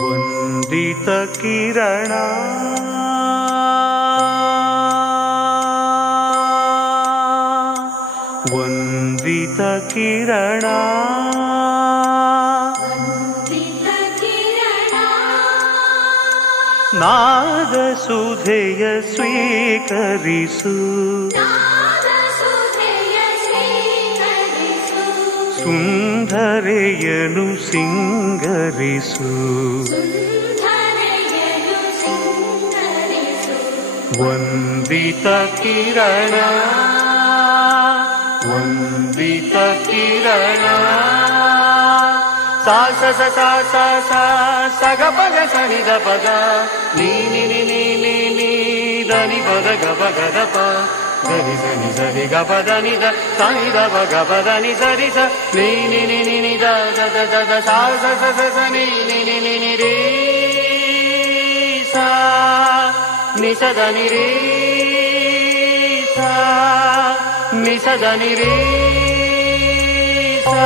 ವಂದಿತ ಕಿರಣ ವಂದಿತ ಕಿರಣ ನಾದ ಸುಧೆಯ ಸ್ವೀಕರಿಸು ಸುಂದರೆಯನು ಸಿಂಗರಿಸು ವಂದಿತ ಕಿರಣ ವಂದಿತ ಕಿರಣ ಸಾ ಸ ಸ ಸ ಸ ಸ ಸ ಗ ಪ ಗ ಸ ನಿ ದ ಪ ಗ ನೀ ನಿ ನಿ ನಿ ನಿ ನಿ ದ ನಿ ಪ ದ ಗ ಪ ಗ ದ ಪ ಗ ರಿ ಸ ನಿ ಸ ರಿ ಗ ಪ ದ ನಿ ದ ಸ ನಿ ದ ಪ ಗ ಪ ದ ನಿ ಸ ರಿ ಸ ನೀ ನಿ ನಿ ನಿ ನಿ the the the the the ಸಾ ಸ ಸ ಸ ಸ ನಿ ನಿ ನಿ ನಿ ನಿ ರೀ ಸಾ ನಿ ಸ ದ ನಿ ರೀ ಸಾ ನಿ ಸ ದ ನಿ ರೀ ಸಾ